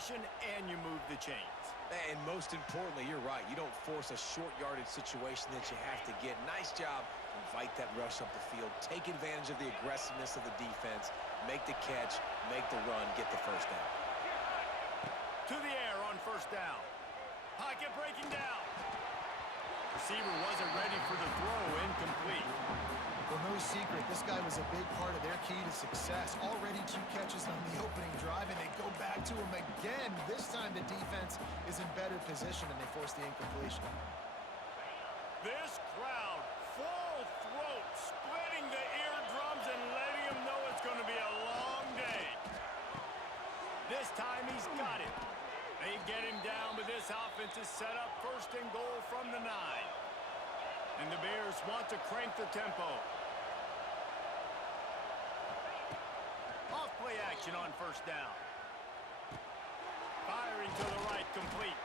separation, and you move the chains. And most importantly, you're right. You don't force a short yardage situation that you have to get. Nice job. Invite that rush up the field. Take advantage of the aggressiveness of the defense. Make the catch. Make the run. Get the first down. To the air on first down. Pocket breaking down. Receiver wasn't ready for the throw. Incomplete. Well, no secret, this guy was a big part of their key to success. Already 2 catches on the opening drive, and they go back to him again. This time the defense is in better position, and they force the incompletion. This crowd, full throat, splitting the eardrums and letting them know it's going to be a long day. This time he's got it. They get him down, but this offense is set up first and goal from the 9. And the Bears want to crank the tempo. Off-play action on first down. Firing to the right, complete.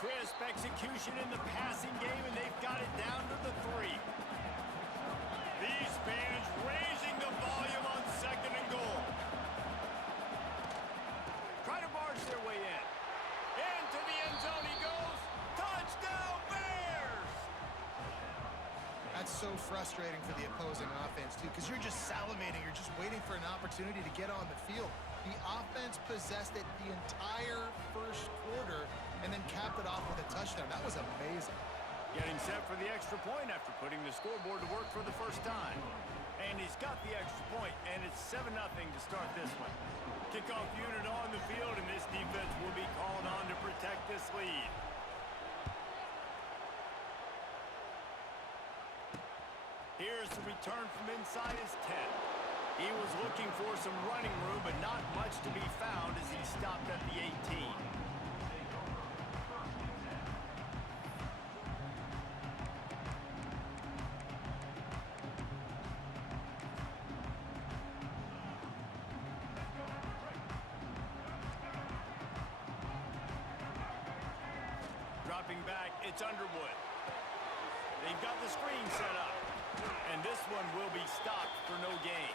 Crisp execution in the passing game, and they've got it down to the 3. These fans raising the volume on second and goal. Try to barge their way in. Into the end zone he goes. Touchdown, Bears! That's so frustrating for the opposing offense, too, because you're just salivating. You're just waiting for an opportunity to get on the field. The offense possessed it the entire first quarter and then capped it off with a touchdown. That was amazing. Getting set for the extra point after putting the scoreboard to work for the first time. And he's got the extra point, and it's 7-0 to start this one. Kickoff unit on the field, and this defense will be called on to protect this lead. Here's the return from inside his 10. He was looking for some running room, but not much to be found as he stopped at the 18. Dropping back, it's Underwood. They've got the screen set up. And this one will be stopped for no gain.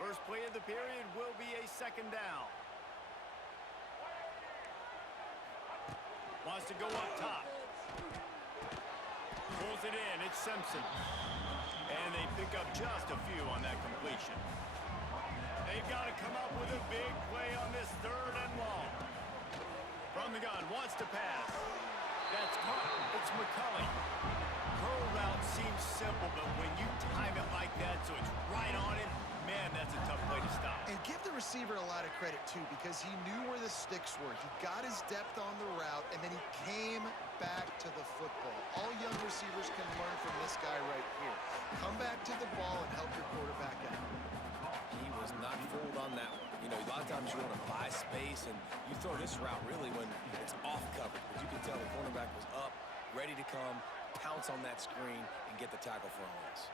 First play of the period will be a second down. Wants to go up top. Pulls it in. It's Simpson. And they pick up just a few on that completion. They've got to come up with a big play on this third and long. From the gun, wants to pass. That's caught. It's McCulley. Curl route seems simple, but when you time it like that so it's right on it, man, that's a tough play to stop. And give the receiver a lot of credit, too, because he knew where the sticks were. He got his depth on the route, and then he came back to the football. All young receivers can learn from this guy right here. Come back to the ball and help your quarterback out. He was not fooled on that one. You know, a lot of times you want to buy space, and you throw this route really when it's off coverage. But you can tell the cornerback was up, ready to come, pounce on that screen, and get the tackle for a loss.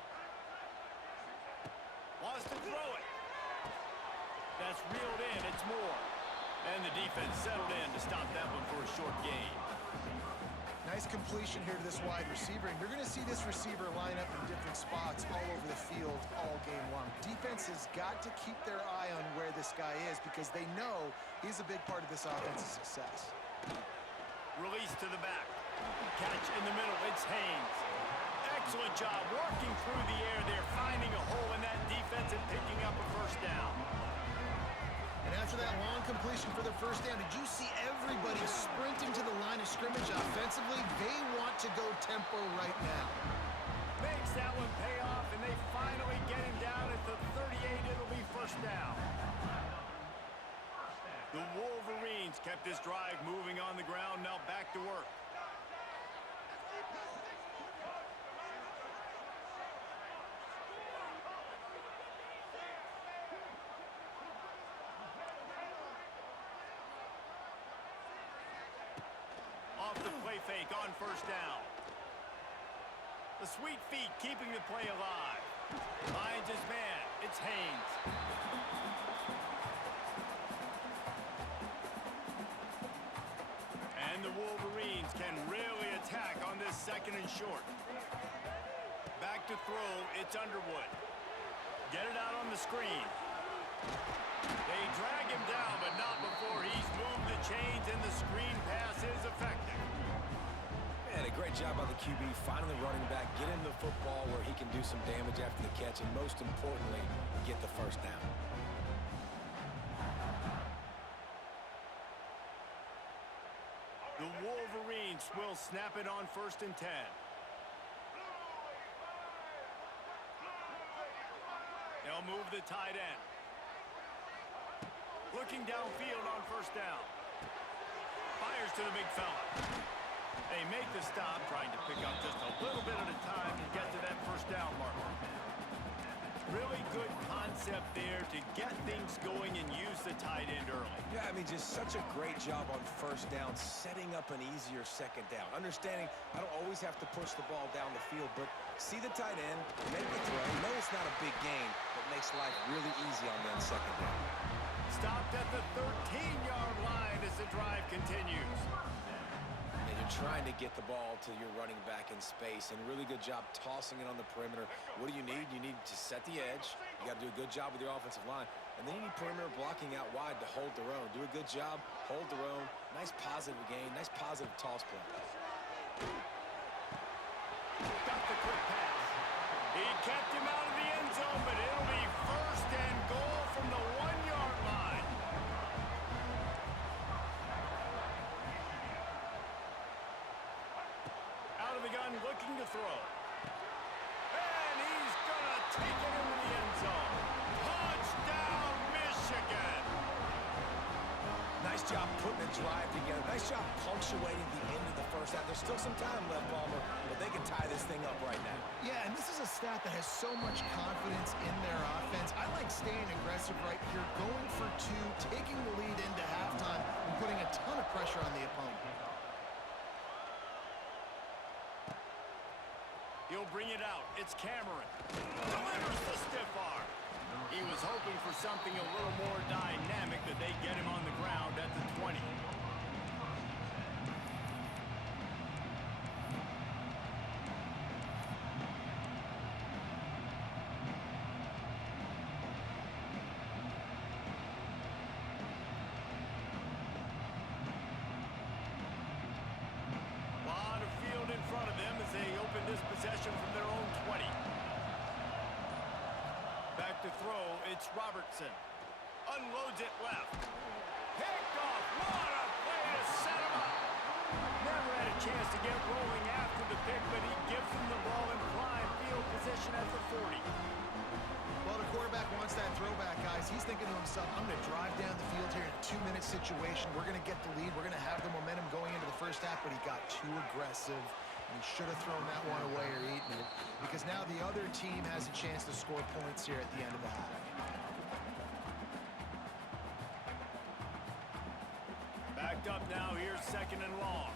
Wants to throw it. That's reeled in. It's Moore. And the defense settled in to stop that one for a short gain. Nice completion here to this wide receiver, and you're going to see this receiver line up in different spots all over the field all game long. Defense has got to keep their eye on where this guy is because they know he's a big part of this offense's success. Release to the back. Catch in the middle. It's Haynes. Excellent job working through the air there, finding a hole in that defense and picking up a first down. And after that long completion for the first down, did you see everybody sprinting to the line of scrimmage offensively? They want to go tempo right now. Makes that one pay off, and they finally get him down at the 38. It'll be first down. The Wolverines kept this drive moving on the ground. Now back to work. Off the play fake on first down. The sweet feet keeping the play alive. Finds his man. It's Haynes. And the Wolverines can really attack on this second and short. Back to throw, it's Underwood. Get it out on the screen. They drag him down, but not before he's moved the chains, and the screen pass is effective. Man, a great job by the QB, finding the running back, get him the football where he can do some damage after the catch, and most importantly, get the first down. The Wolverines will snap it on 1st and 10. They'll move the tight end. Looking downfield on 1st down. Fires to the big fella. They make the stop, trying to pick up just a little bit at a time to get to that 1st down marker. Really good concept there to get things going and use the tight end early. Yeah, I mean, just such a great job on 1st down, setting up an easier 2nd down. Understanding I don't always have to push the ball down the field, but see the tight end, make the throw. Know it's not a big gain, but makes life really easy on that 2nd down. Stopped at the 13-yard line as the drive continues. And you're trying to get the ball to your running back in space, and really good job tossing it on the perimeter. What do you need? You need to set the edge. You got to do a good job with your offensive line. And then you need perimeter blocking out wide to hold their own. Do a good job, hold their own. Nice positive gain, nice positive toss play. Got the quick pass. He kept him out of the end zone, but it'll be 1st and goal from the 1-yard line. Out of the gun, looking to throw. And he's going to take it into the end zone. Touchdown, Michigan. Nice job putting the drive together. Nice job punctuating the end of the 1st half. There's still some time left, Palmer, but they can tie this thing up right now. Yeah, and this is a staff that has so much confidence in their offense. I like staying aggressive right here, going for 2, taking the lead into halftime, and putting a ton of pressure on the opponent. He'll bring it out. It's Cameron. Delivers the stiff arm. He was hoping for something a little more dynamic, that they get him on the ground at the 20. Lot of field in front of them as they open this possession from their own 20. Back to throw, it's Robertson. Unloads it left. Picked off. What a play to set him up. Never had a chance to get rolling after the pick, but he gives him the ball in prime field position at the 40. Well, the quarterback wants that throwback, guys. He's thinking to himself, I'm going to drive down the field here in a 2-minute situation. We're going to get the lead. We're going to have the momentum going into the 1st half, but he got too aggressive. He should have thrown that one away or eaten it, because now the other team has a chance to score points here at the end of the half. Backed up now. Here's 2nd and long.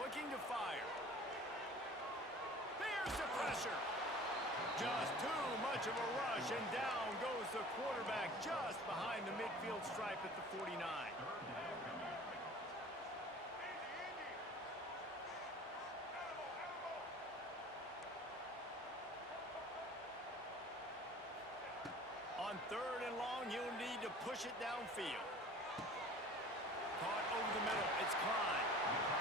Looking to fire. There's the pressure. Just too much of a rush, and down goes the quarterback just behind the midfield stripe at the 49. On 3rd and long, you'll need to push it downfield. Caught over the middle. It's Klein.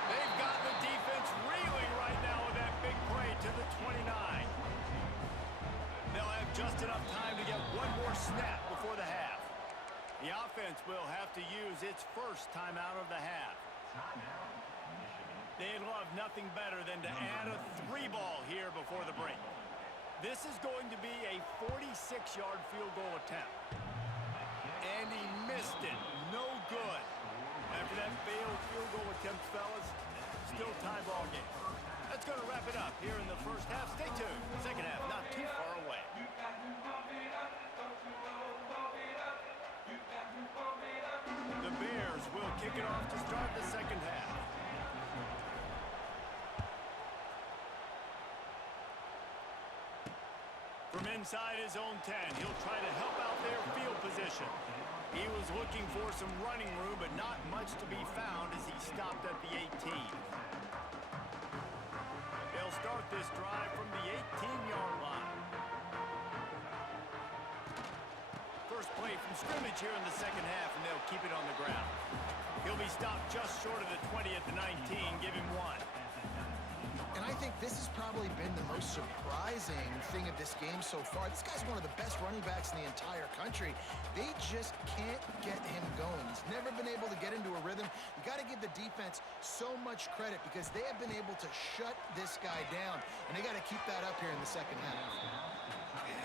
They've got the defense reeling right now with that big play to the 29. They'll have just enough time to get one more snap before the half. The offense will have to use its first timeout of the half. They'd love nothing better than to add a 3-ball here before the break. This is going to be a 46-yard field goal attempt. And he missed it. No good. After that failed field goal attempt, fellas, still tie ball game. That's going to wrap it up here in the 1st half. Stay tuned. 2nd half not too far away. The Bears it off to start the second half. From inside his own 10, he'll try to help out their field position. He was looking for some running room, but not much to be found as he stopped at the 18. They'll start this drive from the 18-yard line. First play from scrimmage here in the second half, and they'll keep it on the ground. He'll be stopped just short of the 20 at the 19, give him 1. And I think this has probably been the most surprising thing of this game so far. This guy's one of the best running backs in the entire country. They just can't get him going. He's never been able to get into a rhythm. You got to give the defense so much credit because they have been able to shut this guy down, and they got to keep that up here in the second half.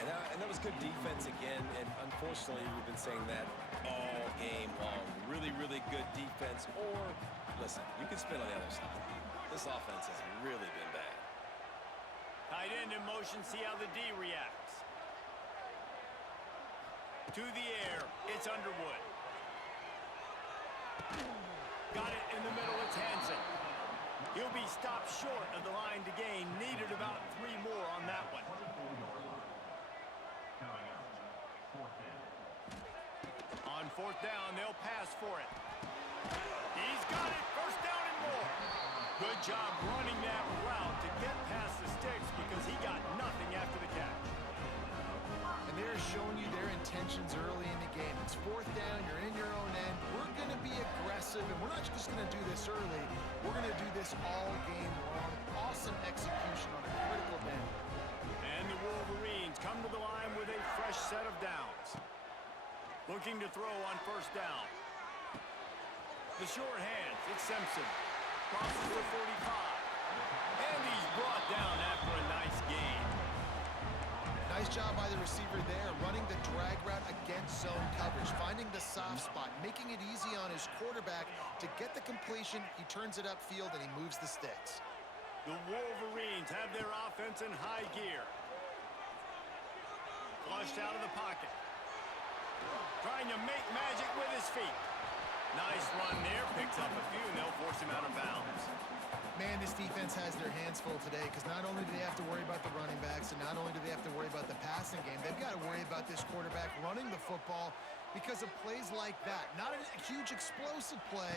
And that was good defense again, and unfortunately, we've been saying that all game long. Really, really good defense, or, listen, you can spin on the other side. This offense has really been bad. Tight end in motion, see how the D reacts. To the air, it's Underwood. Got it in the middle, it's Hansen. He'll be stopped short of the line to gain. Needed about 3 more on that one. On fourth down, they'll pass for it. He's got it, first down and more. Good job running that route to get past the sticks because he got nothing after the catch. And they're showing you their intentions early in the game. It's fourth down, you're in your own end. We're going to be aggressive, and we're not just going to do this early. We're going to do this all game long. Awesome execution on a critical down. And the Wolverines come to the line with a fresh set of downs. Looking to throw on first down. The short hands, it's Simpson. Crosses the 45. And he's brought down after a nice gain. Nice job by the receiver there, running the drag route against zone coverage, finding the soft spot, making it easy on his quarterback to get the completion. He turns it upfield, and he moves the sticks. The Wolverines have their offense in high gear. Flushed out of the pocket. Trying to make magic with his feet. Nice run there, picks up a few, and they'll force him out of bounds. Man, this defense has their hands full today because not only do they have to worry about the running backs and not only do they have to worry about the passing game, they've got to worry about this quarterback running the football because of plays like that. Not a huge explosive play,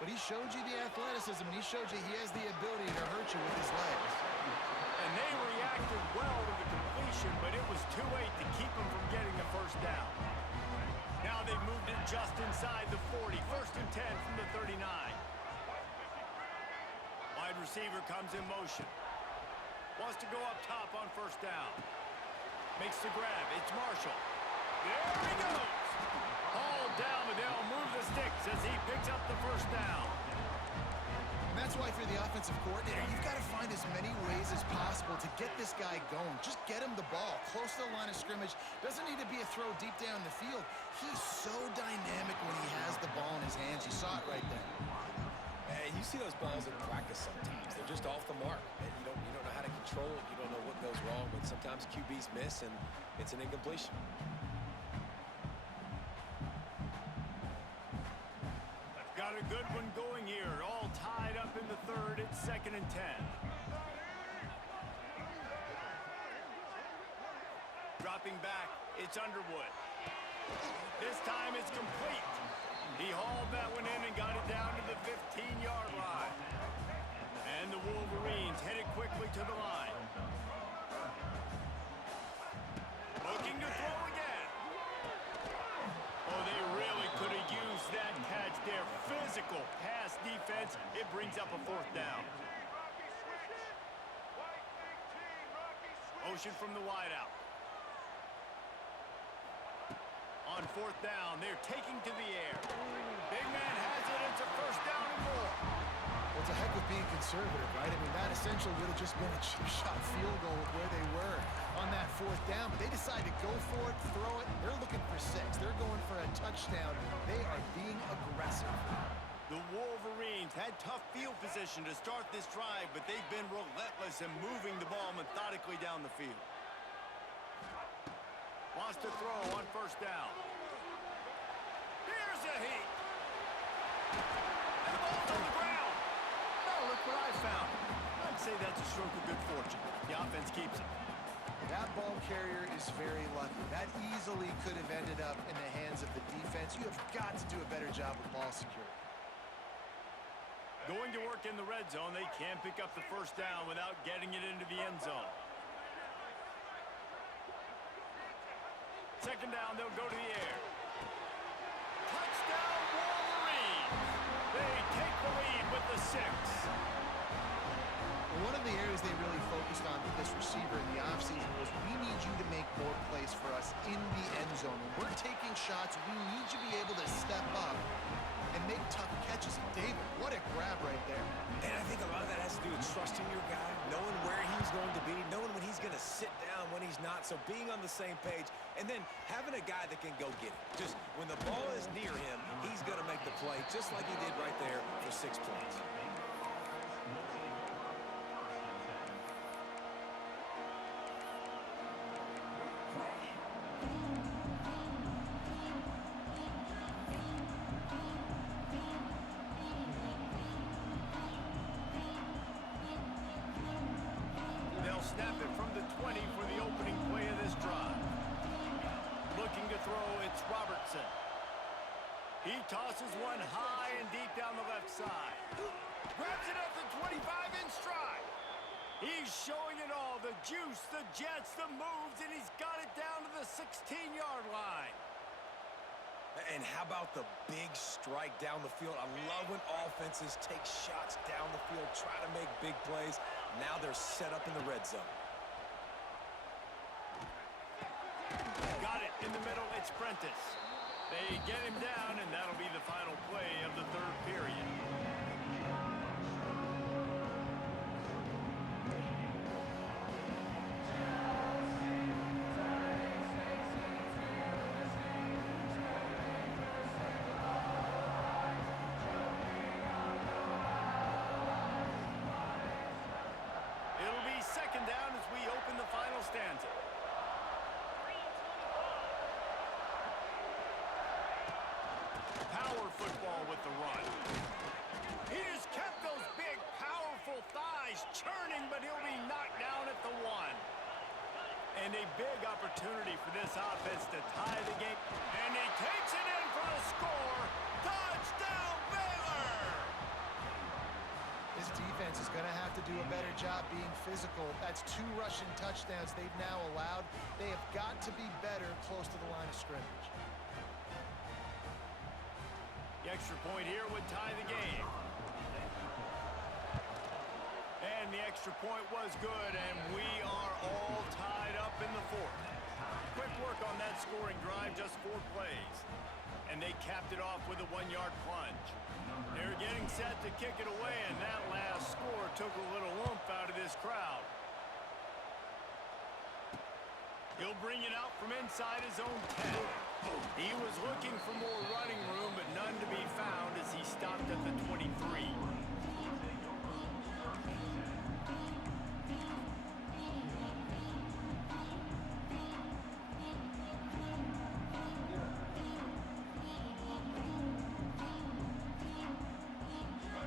but he showed you the athleticism, and he showed you he has the ability to hurt you with his legs. And they reacted well to the completion, but it was too late to keep him from getting the first down. Now they've moved it just inside the 40. First and 10 from the 39. Wide receiver comes in motion. Wants to go up top on first down. Makes the grab. It's Marshall. There he goes. Hauled down, but they'll move the sticks as he picks up the first down. And that's why, if you're the offensive coordinator, you've got to find as many ways as possible to get this guy going. Just get him the ball close to the line of scrimmage. Doesn't need to be a throw deep down the field. He's so dynamic when he has the ball in his hands. You saw it right there. And you see those balls in practice sometimes. They're just off the mark. And you don't know how to control it. You don't know what goes wrong. But sometimes QBs miss, and it's an incompletion. Got a good one going here. All tied up in the third. It's second and 10. Dropping back, it's Underwood. This time it's complete. He hauled that one in and got it down to the 15-yard line. And the Wolverines headed quickly to the line. Looking to throw again. Oh, they really could have used that catch there. Physical pass defense. It brings up a fourth down. Motion from the wideout. On fourth down, they're taking to the air. Big man has it. It's a first down and more. Well, it's a heck of being conservative, right? I mean, that essentially would have just been a cheap shot field goal with where they were on that fourth down. But they decided to go for it, throw it. They're looking for 6. They're going for a touchdown. They are being aggressive. The Wolverines had tough field position to start this drive, but they've been relentless in moving the ball methodically down the field. Wants to throw on first down. Here's a heat. unfortunate. The offense keeps it. That ball carrier is very lucky. That easily could have ended up in the hands of the defense. You have got to do a better job with ball security. Going to work in the red zone, they can't pick up the first down without getting it into the end zone. Second down, they'll go to the air. Touchdown, Wolverines! They take the lead with the 6. One of the areas they really focused on with this receiver in the offseason was we need you to make more plays for us in the end zone. When we're taking shots, we need you to be able to step up and make tough catches. And David, what a grab right there. And I think a lot of that has to do with trusting your guy, knowing where he's going to be, knowing when he's going to sit down, when he's not. So being on the same page, and then having a guy that can go get it. Just when the ball is near him, he's going to make the play, just like he did right there for 6 points. Snap it from the 20 for the opening play of this drive. Looking to throw, it's Robertson. He tosses one high and deep down the left side. Grabs it at the 25 in stride. He's showing it all, the juice, the jets, the moves, and he's got it down to the 16-yard line. And how about the big strike down the field? I love when offenses take shots down the field, try to make big plays. Now they're set up in the red zone. Got it in the middle, it's Prentice. They get him down, and that'll be the final play of the third period. Second down as we open the final stanza. Power football with the run. He just kept those big, powerful thighs churning, but he'll be knocked down at the 1. And a big opportunity for this offense to tie the game. And he takes it in for the score. Touchdown, Baylor! This defense is going to have to do a better job being physical. That's 2 rushing touchdowns they've now allowed. They have got to be better close to the line of scrimmage. The extra point here would tie the game. And the extra point was good, and we are all tied up in the 4th. Quick work on that scoring drive, just 4 plays. And they capped it off with a 1-yard plunge. They're getting set to kick it away, and that last score took a little oomph out of this crowd. He'll bring it out from inside his own 10. He was looking for more running room, but none to be found as he stopped at the 23.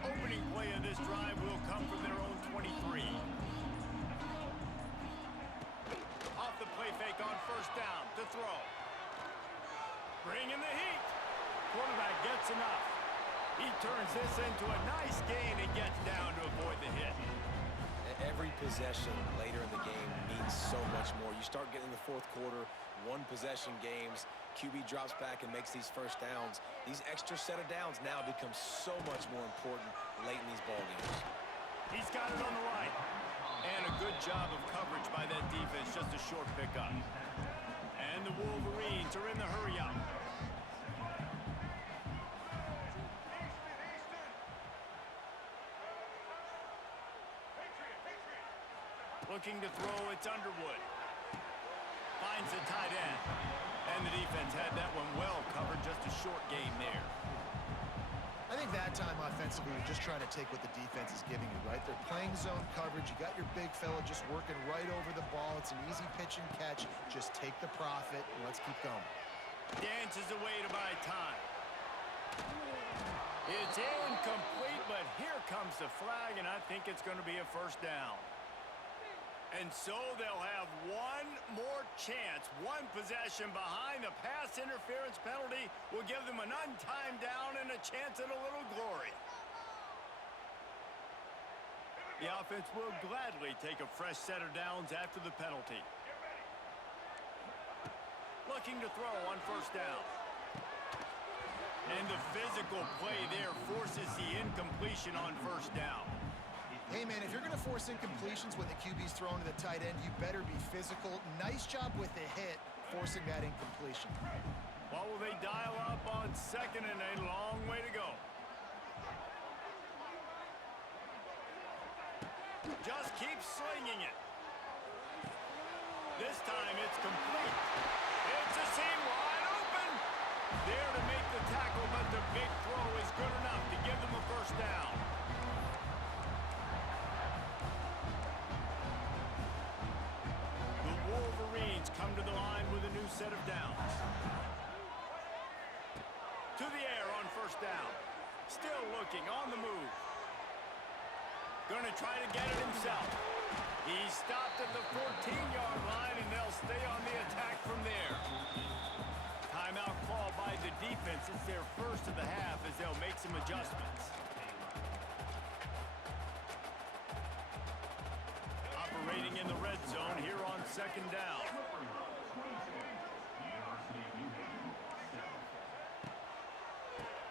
Opening play of this drive will come from their own 23. Off the play fake on first down to throw. Bringing the heat. Quarterback gets enough. He turns this into a nice gain and gets down to avoid the hit. Every possession later in the game means so much more. You start getting the 4th quarter, 1-possession games. QB drops back and makes these first downs. These extra set of downs now become so much more important late in these ball games. He's got it on the right. And a good job of coverage by that defense, just a short pickup. And the Wolverines are in the hurry up. Looking to throw, it's Underwood. Finds the tight end. And the defense had that one well covered, just a short gain there. I think that time offensively, you're just trying to take what the defense is giving you, right? They're playing zone coverage. You got your big fella just working right over the ball. It's an easy pitch and catch. Just take the profit and let's keep going. Dances away to buy time. It's incomplete, but here comes the flag, and I think it's going to be a first down. And so they'll have one more chance. One possession behind. The pass interference penalty will give them an untimed down and a chance at a little glory. The offense will gladly take a fresh set of downs after the penalty. Looking to throw on first down. And the physical play there forces the incompletion on first down. Hey, man, if you're going to force incompletions when the QB's thrown to the tight end, you better be physical. Nice job with the hit, forcing that incompletion. What will they dial up on second and a long way to go? Just keep slinging it. This time it's complete. It's a seam wide open. There to make the tackle, but the big throw is good enough to give them a first down. The Wolverines come to the line with a new set of downs. To the air on first down. Still looking on the move. Gonna try to get it himself. He stopped at the 14-yard line, and they'll stay on the attack from there. Timeout call by the defense. It's their first of the half as they'll make some adjustments. Operating in the red zone here on second down.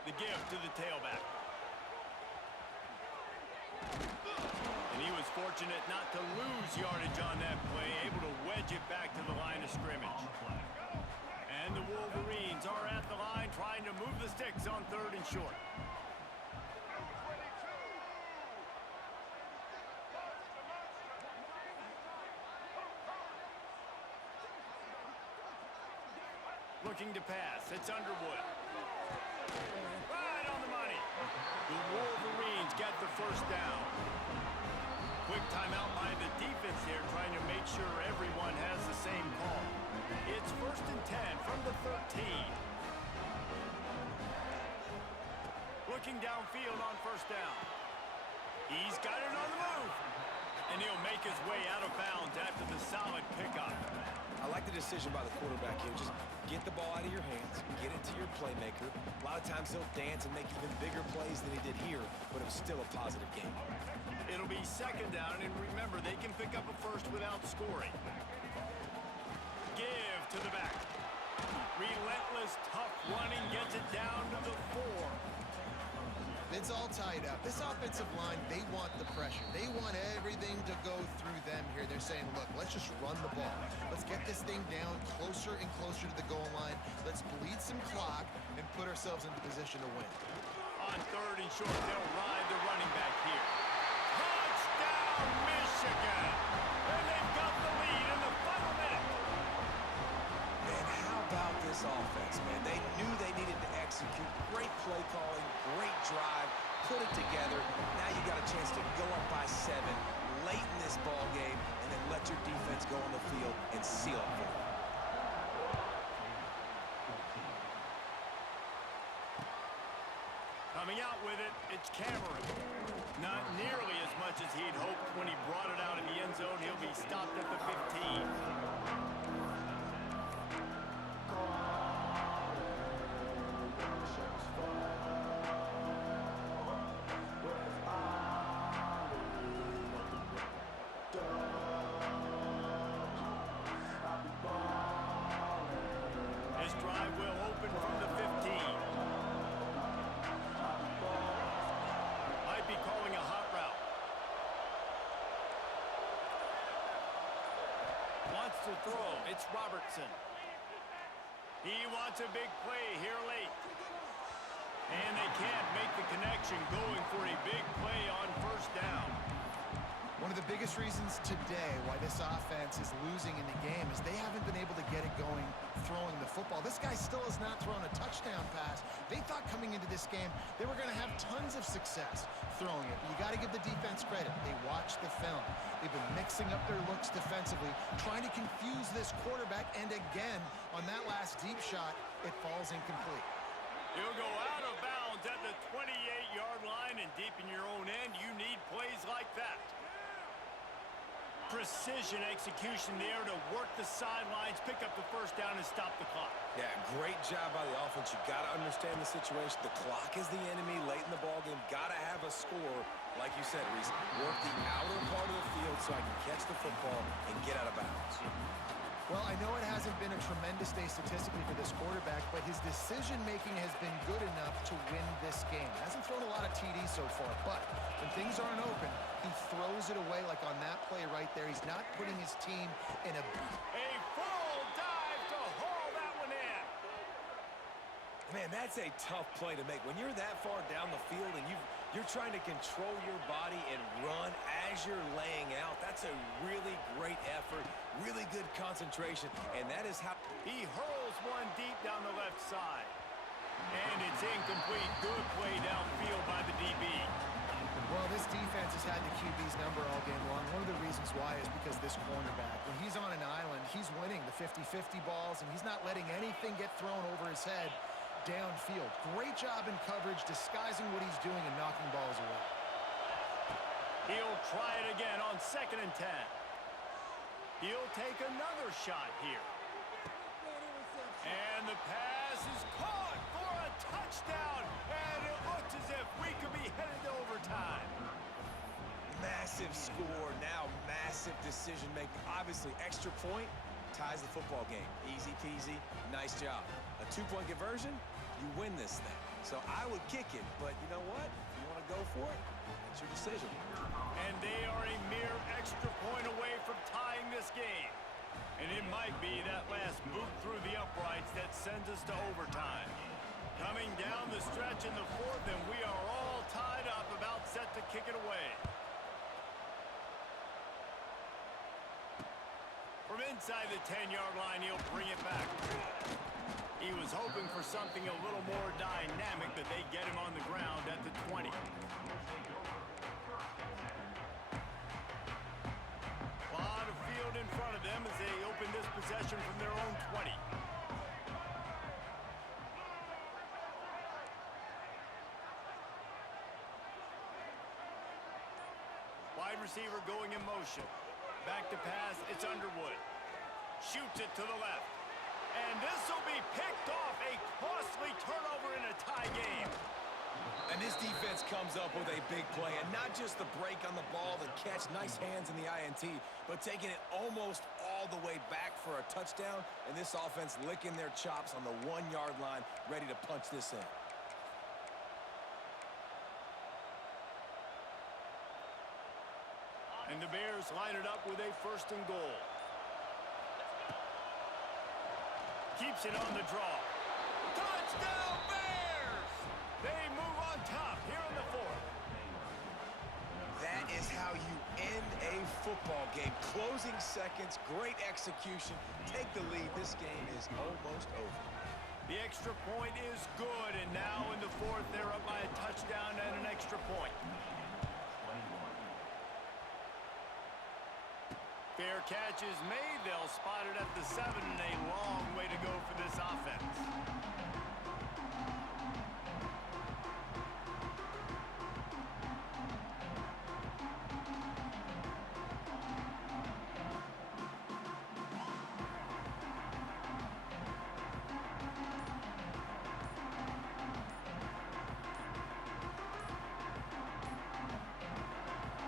The give to the tailback. And he was fortunate not to lose yardage on that play, able to wedge it back to the line of scrimmage. And the Wolverines are at the line trying to move the sticks on third and short. Looking to pass. It's Underwood. Right on the money. The Wolverines get the first down. Quick timeout by the defense here, trying to make sure everyone has the same call. It's first and 10 from the 13. Looking downfield on first down. He's got it on the move. And he'll make his way out of bounds after the solid pickup. I like the decision by the quarterback here. Just get the ball out of your hands, get it to your playmaker. A lot of times he'll dance and make even bigger plays than he did here, but it was still a positive game. It'll be second down, and remember, they can pick up a first without scoring. Give to the back. Relentless, tough running, gets it down to the 4. It's all tied up. This offensive line, they want the pressure. They want everything to go through them here. They're saying, look, let's just run the ball. Let's get this thing down closer and closer to the goal line. Let's bleed some clock and put ourselves into position to win. On third and short, they'll ride the running back here. Touchdown, Michigan! And they've got the lead in the final minute. And how about this offense, man? They knew they needed to execute. Great play calling, great drive, put it together. Now you got a chance to go up by 7 late in this ball game and then let your defense go on the field and seal it for them. Coming out with it, it's Cameron. Not nearly as much as he'd hoped when he brought it out in the end zone. He'll be stopped at the 15. His drive will open from the 15. Might be calling a hot route. Wants to throw. It's Robertson. He wants a big play here late. And they can't make the connection, going for a big play on first down. One of the biggest reasons today why this offense is losing in the game is they haven't been able to get it going throwing the football. This guy still has not thrown a touchdown pass. They thought coming into this game they were going to have tons of success throwing it, but you got to give the defense credit. They watched the film. They've been mixing up their looks defensively, trying to confuse this quarterback, and again, on that last deep shot, it falls incomplete. He'll go out of bounds at the 28-yard line, and deep in your own end, you need plays like that. precision execution there to work the sidelines, pick up the first down, and stop the clock. Yeah, great job by the offense. You got to understand the situation. The clock is the enemy late in the ballgame. Got to have a score, like you said, Reese. Work the outer part of the field so I can catch the football and get out of bounds. Well, I know it hasn't been a tremendous day statistically for this quarterback, but his decision-making has been good enough to win this game. Hasn't thrown a lot of TDs so far, but when things aren't open, he throws it away like on that play right there. He's not putting his team in a full dive to haul that one in. Man, that's a tough play to make. When you're that far down the field and you're trying to control your body and run as you're laying out, that's a really great effort, really good concentration, and that is how... He hurls one deep down the left side. And it's incomplete. Good play downfield by the DB. Well, this defense has had the QB's number all game long. One of the reasons why is because this cornerback, when he's on an island, he's winning the 50-50 balls, and he's not letting anything get thrown over his head downfield. Great job in coverage, disguising what he's doing and knocking balls away. He'll try it again on 2nd and 10. He'll take another shot here. And the pass is caught for a touchdown. And it looks as if we could be headed to overtime. Massive score, now massive decision-making. Obviously, extra point ties the football game. Easy peasy, nice job. A 2-point conversion, you win this thing. So I would kick it, but you know what? If you want to go for it, it's your decision. And they are a mere extra point away from tying this game. And it might be that last boot through the uprights that sends us to overtime. Coming down the stretch in the 4th, and we are all tied up, about set to kick it away. From inside the 10-yard line, he'll bring it back. He was hoping for something a little more dynamic, but they get him on the ground at the 20. A lot of field in front of them as they open this possession from their own 20. Wide receiver going in motion. Back to pass, it's Underwood. Shoots it to the left. And this will be picked off. A costly turnover in a tie game. And this defense comes up with a big play, and not just the break on the ball, the catch, nice hands in the INT, but taking it almost all the way back for a touchdown, and this offense licking their chops on the 1-yard line, ready to punch this in. And the Bears line it up with a 1st and goal. Keeps it on the draw. Touchdown Bears! They move on top here in the 4th. That is how you end a football game. Closing seconds, great execution. Take the lead. This game is almost over. The extra point is good, and now in the 4th, they're up by a touchdown and an extra point. Fair catch is made. They'll spot it at the 7, and a long way to go for this offense.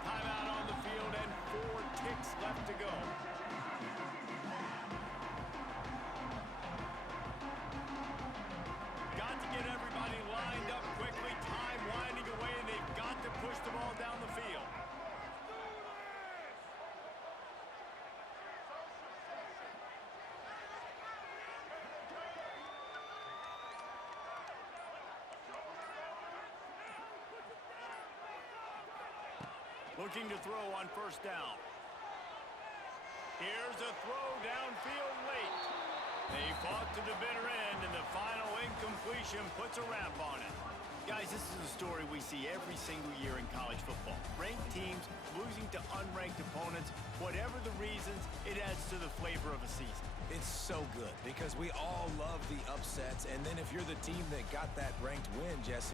Timeout on the field and 4 ticks left to go. Got to get everybody lined up quickly. Time winding away, and they've got to push the ball down the field. Looking to throw on 1st down. Here's a throw downfield late. They fought to the bitter end, and the final incompletion puts a wrap on it. Guys, this is a story we see every single year in college football. Ranked teams losing to unranked opponents. Whatever the reasons, it adds to the flavor of a season. It's so good because we all love the upsets, and then if you're the team that got that ranked win, Jesse,